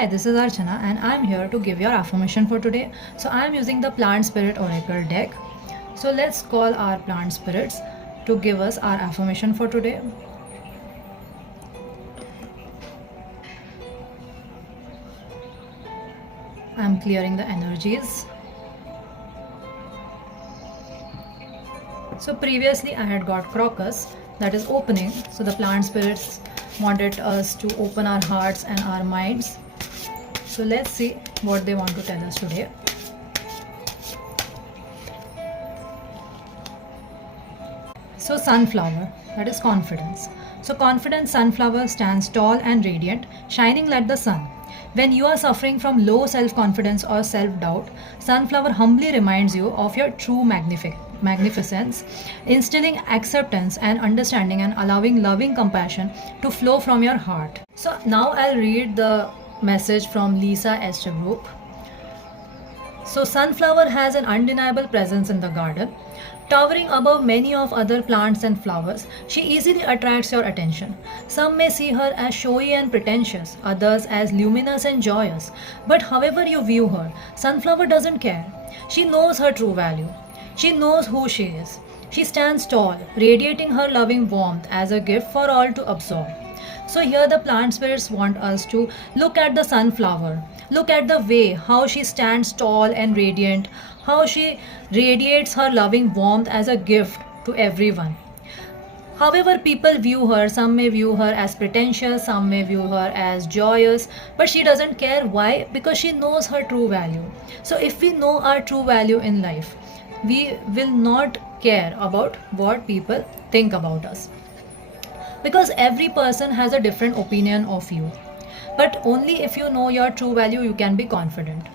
Hi, this is Archana and I'm here to give your affirmation for today. So I'm using the Plant Spirit Oracle deck. So let's call our plant spirits to give us our affirmation for today. I'm clearing the energies. So previously I had got crocus, that is opening. So the plant spirits wanted us to open our hearts and our minds. So let's see what they want to tell us today. So sunflower, that is confidence. So confident sunflower stands tall and radiant, shining like the sun. When you are suffering from low self-confidence or self-doubt, sunflower humbly reminds you of your true magnificence, instilling acceptance and understanding and allowing loving compassion to flow from your heart. So now I'll read the message from Lisa Estabrook. So sunflower has an undeniable presence in the garden. Towering above many of other plants and flowers, she easily attracts your attention. Some may see her as showy and pretentious, others as luminous and joyous. But however you view her, sunflower doesn't care. She knows her true value. She knows who she is. She stands tall, radiating her loving warmth as a gift for all to absorb. So here the plant spirits want us to look at the sunflower. Look at the way how she stands tall and radiant, how she radiates her loving warmth as a gift to everyone. However, people view her, some may view her as pretentious, some may view her as joyous, but she doesn't care. Why? Because she knows her true value. So if we know our true value in life, we will not care about what people think about us. Because every person has a different opinion of you. But only if you know your true value, you can be confident.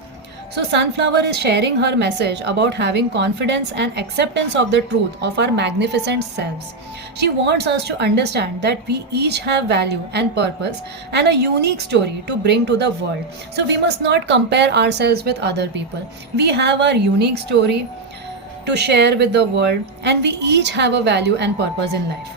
So Sunflower is sharing her message about having confidence and acceptance of the truth of our magnificent selves. She wants us to understand that we each have value and purpose and a unique story to bring to the world. So we must not compare ourselves with other people. We have our unique story to share with the world, and we each have a value and purpose in life,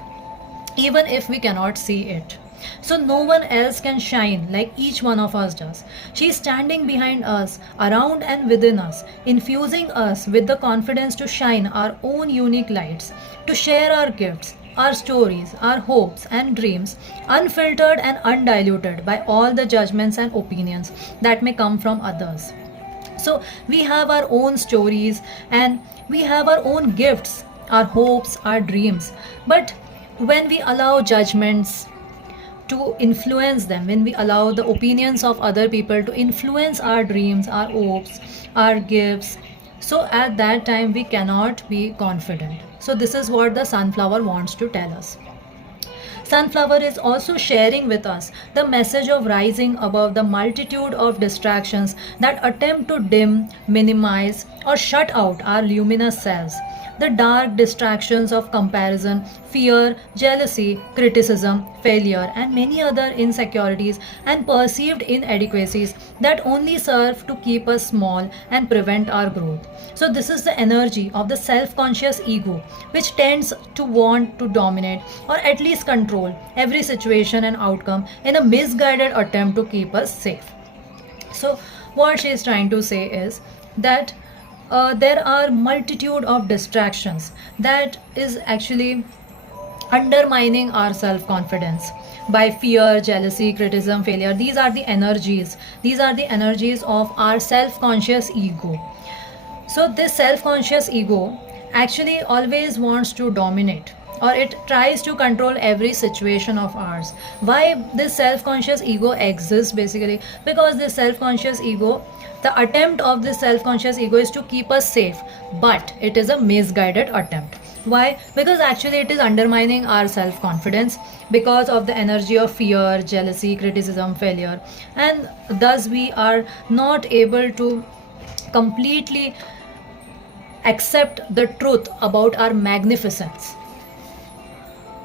even if we cannot see it. So no one else can shine like each one of us does. She is standing behind us, around and within us, infusing us with the confidence to shine our own unique lights, to share our gifts, our stories, our hopes and dreams, unfiltered and undiluted by all the judgments and opinions that may come from others. So we have our own stories and we have our own gifts, our hopes, our dreams. But when we allow judgments to influence them, when we allow the opinions of other people to influence our dreams, our hopes, our gifts, so at that time we cannot be confident. So this is what the sunflower wants to tell us. Sunflower is also sharing with us the message of rising above the multitude of distractions that attempt to dim, minimize, or shut out our luminous selves. The dark distractions of comparison, fear, jealousy, criticism, failure, and many other insecurities and perceived inadequacies that only serve to keep us small and prevent our growth. So, this is the energy of the self conscious ego, which tends to want to dominate or at least control every situation and outcome in a misguided attempt to keep us safe. So, what she is trying to say is that there are multitude of distractions that is actually undermining our self-confidence by fear, jealousy, criticism, failure. These are the energies. These are the energies of our self-conscious ego. So this self-conscious ego actually always wants to dominate, or it tries to control every situation of ours. Why this self-conscious ego exists? Basically because this self-conscious ego, the attempt of this self-conscious ego is to keep us safe, but it is a misguided attempt. Why? Because actually it is undermining our self-confidence because of the energy of fear, jealousy, criticism, failure, and thus we are not able to completely accept the truth about our magnificence.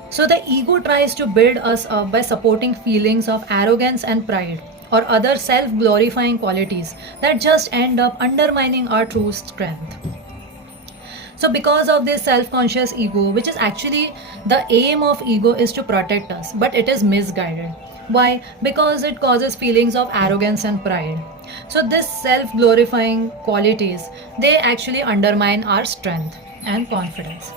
So the ego tries to build us up by supporting feelings of arrogance and pride or other self-glorifying qualities that just end up undermining our true strength. So because of this self-conscious ego, which is actually the aim of ego is to protect us, but it is misguided. Why? Because it causes feelings of arrogance and pride. So this self-glorifying qualities, they actually undermine our strength and confidence.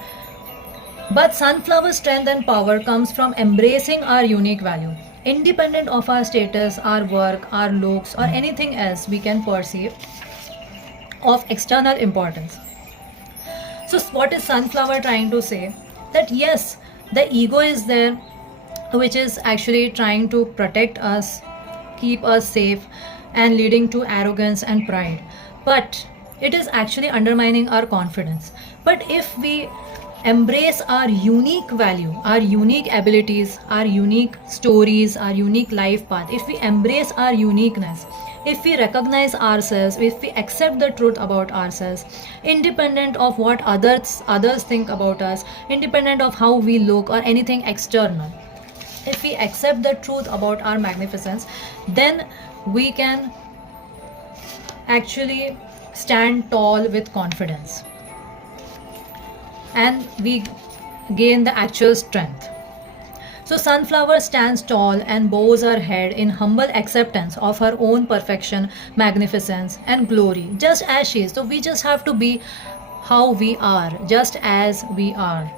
But sunflower strength and power comes from embracing our unique value. Independent of our status, our work, our looks, or anything else we can perceive of external importance. So, what is sunflower trying to say? That yes, the ego is there, which is actually trying to protect us, keep us safe, and leading to arrogance and pride. But it is actually undermining our confidence. But if we embrace our unique value, our unique abilities, our unique stories, our unique life path, if we embrace our uniqueness, if we recognize ourselves, if we accept the truth about ourselves, independent of what others think about us, independent of how we look or anything external, if we accept the truth about our magnificence, then we can actually stand tall with confidence and we gain the actual strength. So, Sunflower stands tall and bows her head in humble acceptance of her own perfection, magnificence, and glory, just as she is. So, we just have to be how we are, just as we are.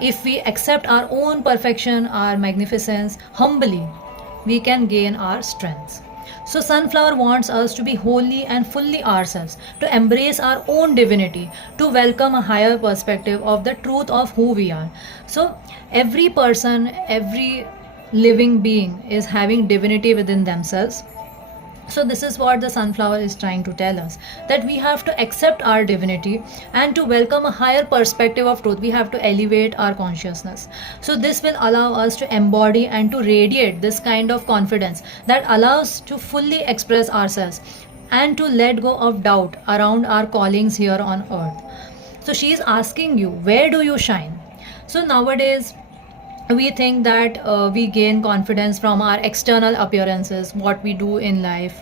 If we accept our own perfection, our magnificence humbly, we can gain our strength. So, Sunflower wants us to be wholly and fully ourselves, to embrace our own divinity, to welcome a higher perspective of the truth of who we are. So, every person, every living being is having divinity within themselves. So, this is what the sunflower is trying to tell us, that we have to accept our divinity and to welcome a higher perspective of truth. We have to elevate our consciousness. So, this will allow us to embody and to radiate this kind of confidence that allows to fully express ourselves and to let go of doubt around our callings here on earth. So, she is asking you, where do you shine? So, nowadays, we think that we gain confidence from our external appearances, what we do in life,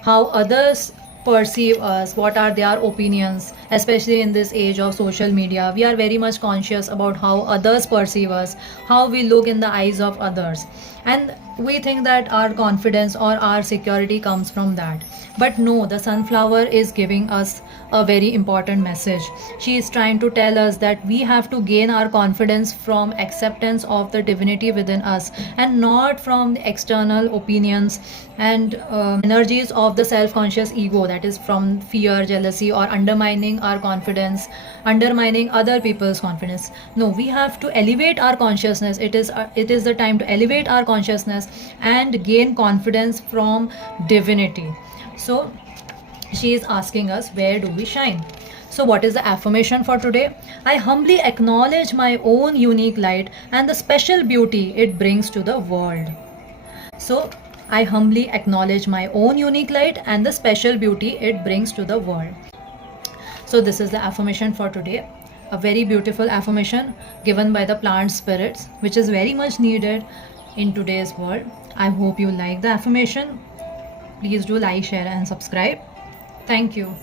how others perceive us, what are their opinions, especially in this age of social media. We are very much conscious about how others perceive us, how we look in the eyes of others. And we think that our confidence or our security comes from that. But no, the sunflower is giving us a very important message. She is trying to tell us that we have to gain our confidence from acceptance of the divinity within us and not from the external opinions and energies of the self-conscious ego, that is from fear, jealousy, or undermining our confidence, undermining other people's confidence. No, we have to elevate our consciousness. It is the time to elevate our consciousness and gain confidence from divinity. So she is asking us, where do we shine? So, what is the affirmation for today? I humbly acknowledge my own unique light and the special beauty it brings to the world. So, I humbly acknowledge my own unique light and the special beauty it brings to the world. So, this is the affirmation for today. A very beautiful affirmation given by the plant spirits, which is very much needed in today's world. I hope you like the affirmation. Please do like, share, and subscribe. Thank you.